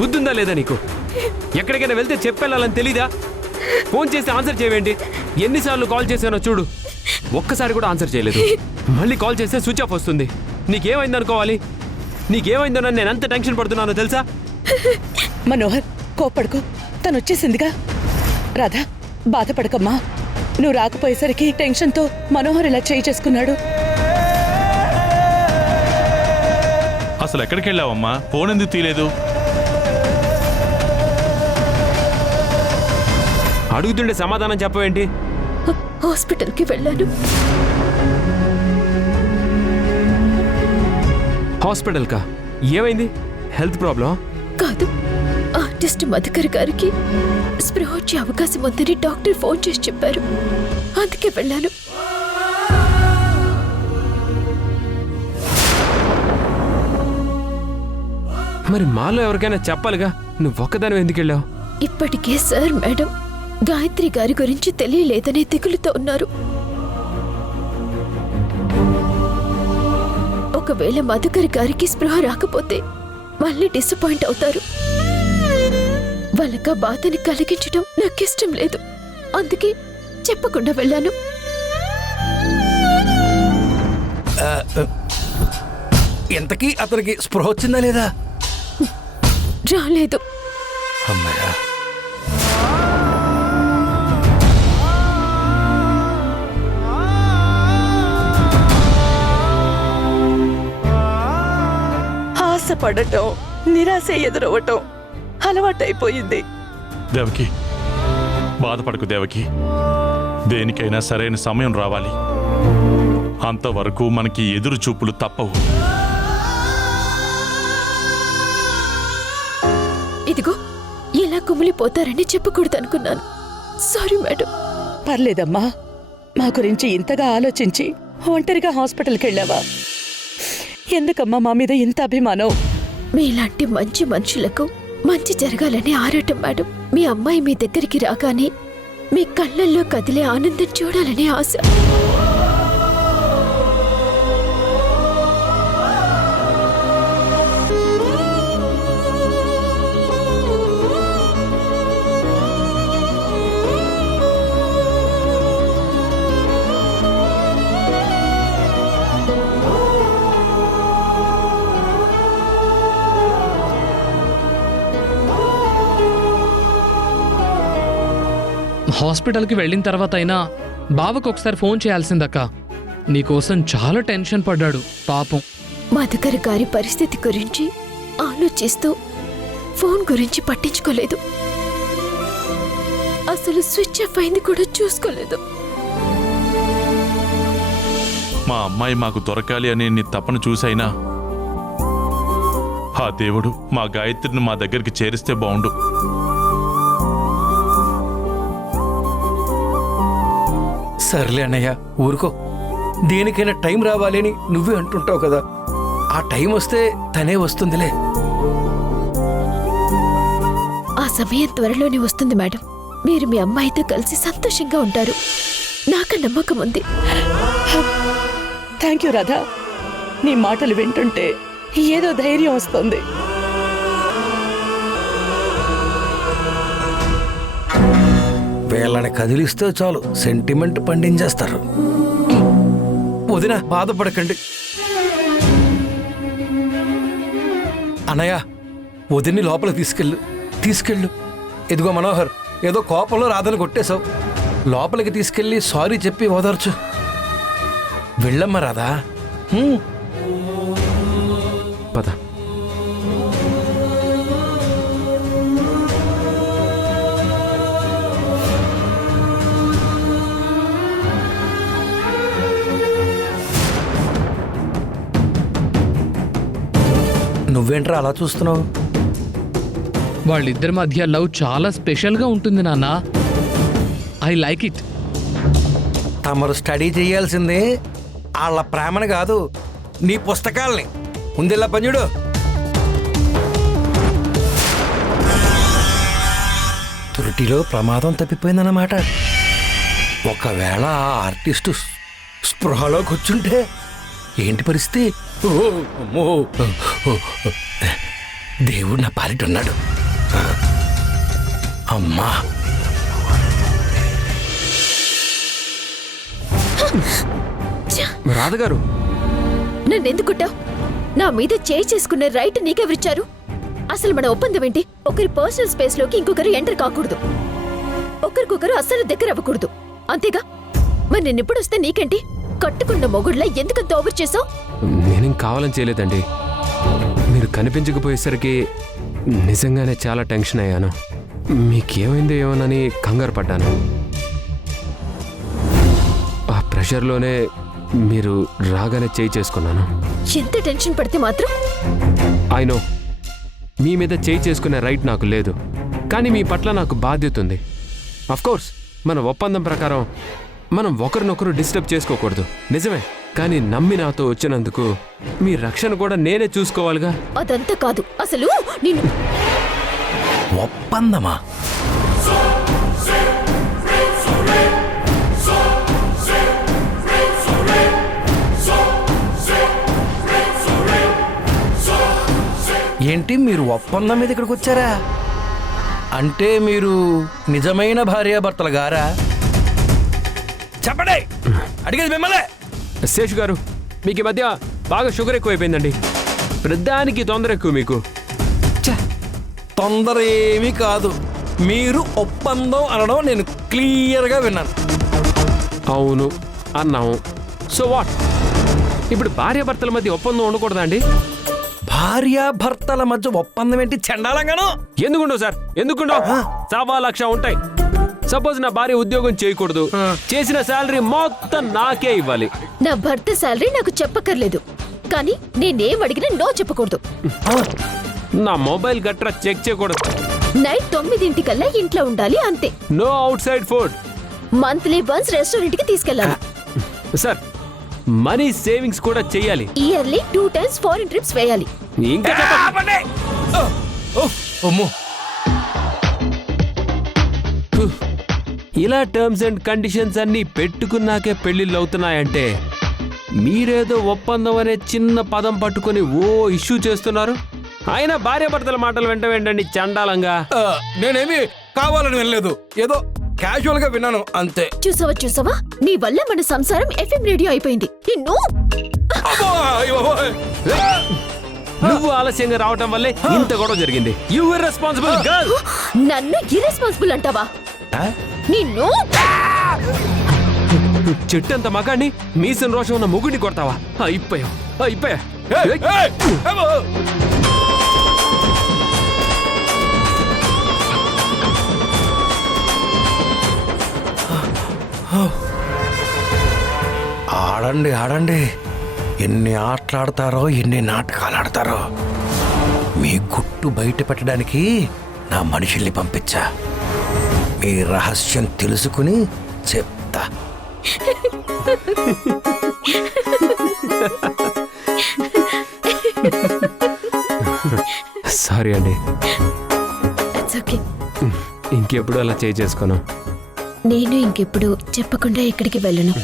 బుద్ధుందా లేదా నీకు? ఎక్కడికైనా వెళ్తే చెప్పెళ్ళాలని తెలీదా? ఫోన్ చేస్తే ఆన్సర్ చేయండి. ఎన్నిసార్లు కాల్ చేశానో చూడు, ఒక్కసారి కూడా ఆన్సర్ చేయలేదు. మళ్ళీ కాల్ చేస్తే స్విచ్ ఆఫ్ వస్తుంది. నీకేమైంది అనుకోవాలి? నీకేమైందోనని నేను అంత టెన్షన్ పడుతున్నానో తెలుసా? మనోహర్, కోప్పడుకో, తను వచ్చేసిందిగా. రాధా, బాధపడకమ్మా. నువ్వు రాకపోయేసరికి టెన్షన్తో మనోహర్ ఇలా చేయి చేసుకున్నాడు. అసలు ఎక్కడికి వెళ్ళావమ్మా? ఫోన్ ఎందుకు తీయలేదు? అడుగుతుండే సమాధానం చెప్పవేంటి? హాస్పిటల్కి వెళ్ళాను. హాస్పిటల్ కా? ఏమైంది? Health problem? కాదు, ఆర్టిస్ట్ మధుకర్ గారికి స్పృహ వచ్చే అవకాశం ఉందని డాక్టర్ ఫోన్ చేసి చెప్పారు. అందుకే వెళ్ళాను. మరి మాలో ఎవరికైనా చెప్పాలిగా, నువ్వు ఒక్కదాని ఎందుకు వెళ్ళావు? ఇప్పటికే సార్ మేడం గాయత్రి గారి గురించి తెలియలేదనే దిగులుతో ఉన్నారు. ఒకవేళ మధుకర్ గారికి స్పృహ రాకపోతే మళ్ళీ డిసప్పాయింట్ అవుతారు. వాళ్ళక బాధని కలిగించడం నాకిష్టం లేదు. అందుకే చెప్పకుండా వెళ్ళాను. ఎంతకీ అతనికి స్పృహ వచ్చిందా లేదా? రాలేదు. అమ్మయ్యా. ఆశపడటం, నిరాశ ఎదురవటం అలవాటైపోయింది. దేవకి, బాధపడకు దేవకి. దేనికైనా సరైన సమయం రావాలి. అంతవరకు మనకి ఎదురు చూపులు తప్పవు. ఇదిగో, ఎలా కుమిలిపోతారని చెప్పకూడదు అనుకున్నాను. Sorry madam. పర్లేదమ్మా, మా గురించి ఇంతగా ఆలోచించి ఒంటరిగా హాస్పిటల్కి వెళ్ళావా? ఎందుకమ్మా మా మీద ఇంత అభిమానం? మీలాంటి మంచి మనుషులకు మంచి జరగాలని ఆరాటం మేడం. మీ అమ్మాయి మీ దగ్గరికి రాగానే మీ కళ్ళల్లో కదిలే ఆనందం చూడాలని ఆశ. హాస్పిటల్కి వెళ్ళిన తర్వాత అయినా బావకు ఒకసారి ఫోన్ చేయాల్సిందక్క. నీకోసం చాలా టెన్షన్ పడ్డాడు పాపం. మధుకర్ గారి పరిస్థితి గురించి ఆలోచిస్తూ ఫోన్ గురించి పట్టించుకోలేదు. అసలు స్విచ్ ఆఫ్ అయింది కూడా చూసుకోలేదు. మా అమ్మాయి మాకు దొరకాలి అనే నీ తపన చూసైనా ఆ దేవుడు మా గాయత్రిని మా దగ్గరికి చేరిస్తే బావుండు. సర్లే అన్నయ్య, ఊరుకో. దేనికైనా టైం రావాలి అని నువ్వే అంటుంటావు కదా. ఆ టైం వస్తే తనే వస్తుందిలే. ఆ సమయం త్వరలోనే వస్తుంది మేడం. మీరు మీ అమ్మాయితో కలిసి సంతోషంగా ఉంటారు. నాకు నమ్మకం ఉంది. Thank you Radha. నీ మాటలు వింటుంటే ఏదో ధైర్యం వస్తుంది. వీళ్ళని కదిలిస్తే చాలు సెంటిమెంట్ పండించేస్తారు. వదిన, బాధపడకండి. అన్నయ్య, వదిన్ని లోపల తీసుకెళ్ళు. ఇదిగో మనోహర్, ఏదో కోపంలో రాధని కొట్టేశావు. లోపలికి తీసుకెళ్ళి సారీ చెప్పి ఓదార్చు. వెళ్ళమ్మా రాధా. పద. నువ్వేంట్రా అలా చూస్తున్నావు? వాళ్ళిద్దరి మధ్య లవ్ చాలా స్పెషల్గా ఉంటుంది నాన్న. I like it. తమరు స్టడీ చేయాల్సిందే వాళ్ళ ప్రేమను కాదు, నీ పుస్తకాలని. ముందెల్లా పనిచుడు. షూరిటీలో ప్రమాదం తప్పిపోయిందన్నమాట. ఒకవేళ ఆ ఆర్టిస్టు స్పృహలోకి వచ్చుంటే ఏంటి పరిస్థితి? ఓ, అమ్మో. ఓ, దేవుడు నా పాలిటున్నాడు. అమ్మా, రాధగారు, నన్నెందుకుంటావు? నా మీద చేయి చేసుకునే రైట్ నీకెవరిచ్చారు? అసలు మన ఒప్పందం ఏంటి? ఒకరి పర్సనల్ స్పేస్ లోకి ఇంకొకరు ఎంటర్ కాకూడదు, ఒకరికొకరు అస్సలు దగ్గర అవ్వకూడదు, అంతేగా? మరి నేనెప్పుడు వస్తే నీకేంటి? కట్టుకున్న మొగుడ్లా ఎందుకంత ఓవర్ చేసావు? నేనేం కావాలని చేయలేదండి. మీరు కనిపించకపోయేసరికి నిజంగానే చాలా టెన్షన్ అయ్యాను. మీకేమైందో ఏమోనని కంగారు పడ్డాను. ఆ ప్రెషర్లోనే మీరు రాగానే చేయి చేసుకున్నాను. ఎంత టెన్షన్ పడితే మాత్రం? ఐ నో, మీ మీద చేయి చేసుకునే రైట్ నాకు లేదు, కానీ మీ పట్ల నాకు బాధ్యత ఉంది. కోర్స్ మన ఒప్పందం ప్రకారం మనం ఒకరినొకరు డిస్టర్బ్ చేసుకోకూడదు, నిజమే. కానీ నమ్మి నాతో వచ్చినందుకు మీ రక్షణ కూడా నేనే చూసుకోవాలిగా. అదంతా కాదు, అసలు నేను ఒప్పందమా? ఏంటి, మీరు ఒప్పందం మీద ఇక్కడికి వచ్చారా? అంటే మీరు నిజమైన భార్యాభర్తలు గారా? చెప్పండి, అడిగేది మిమ్మల్ని. శేషు గారు, మీకు ఈ మధ్య బాగా షుగర్ ఎక్కువైపోయిందండి. ప్రతిదానికి తొందర ఎక్కువ మీకు. తొందర ఏమీ కాదు, మీరు ఒప్పందం అనడం నేను క్లియర్గా విన్నాను. అవును అన్నాము. So what? ఇప్పుడు భార్యాభర్తల మధ్య ఒప్పందం ఉండకూడదా అండి? భార్యాభర్తల మధ్య ఒప్పందం ఏంటి చండాలంగాను? ఎందుకుండవు సార్, ఎందుకుండవు? 1,00,000 ఉంటాయి. సపోజ్ నా భార్య ఉద్యోగం చేయకూడదు, చేసిన శాలరీ మొత్తం నాకే ఇవ్వాలి. నా భర్త శాలరీ నాకు చెప్పక్కర్లేదు, కానీ నేనేం అడిగినా నో చెప్పకూడదు. నా మొబైల్ గట్రా చెక్ చేయకూడదు. నైట్ 9 ఇంట్లో ఉండాలి, అంతే. No outside food. Monthly once restaurant కి తీసుకెళ్ళాలి. సార్, మనీ సేవింగ్స్ కూడా చెయ్యాలి. ఇయర్లీ 2 times ఫారిన్ ట్రిప్స్ వేయాలి. ఇంకా చెప్పండి. ఇలా టర్మ్స్ అండ్ కండిషన్స్ అన్ని పెట్టుకున్నాకే పెళ్లిళ్ళు అవుతున్నాయంటే మీరేదో ఒప్పందం అనే చిన్న పదం పట్టుకుని ఇష్యూ చేస్తున్నారు. ఆయన భార్యాభర్తల మాటలు వెంట వెంటండి చండాలంగా. నేనేమి కావాలని వినలేదు, ఏదో క్యాజువల్ గా విన్నాను అంతే. చూసావా, నీ వల్ల మన సంసారం FM రేడియో అయిపోయింది. నువ్వు ఆలస్యంగా రావటం వల్లే ఇంత గొడవ జరిగింది. You irresponsible girl. నన్ను ఇర్రెస్పాన్సిబుల్ అంటావా? నిన్ను చెట్టంత మగాన్ని మీసం రోషం ఉన్న ముగుడిని కొడతావా? అయిపోయా. ఆడండి, ఎన్ని ఆటలాడతారో, ఎన్ని నాటకాలు ఆడతారో. మీ గుట్టు బయట పెట్టడానికి నా మనుషుల్ని పంపించా. మీ రహస్యం తెలుసుకుని చెప్తా. సారీ అండి, ఇట్స్ ఓకే. ఇంకెప్పుడు అలా చేసుకోను. నేను ఇంకెప్పుడు చెప్పకుండా ఎక్కడికి వెళ్ళను.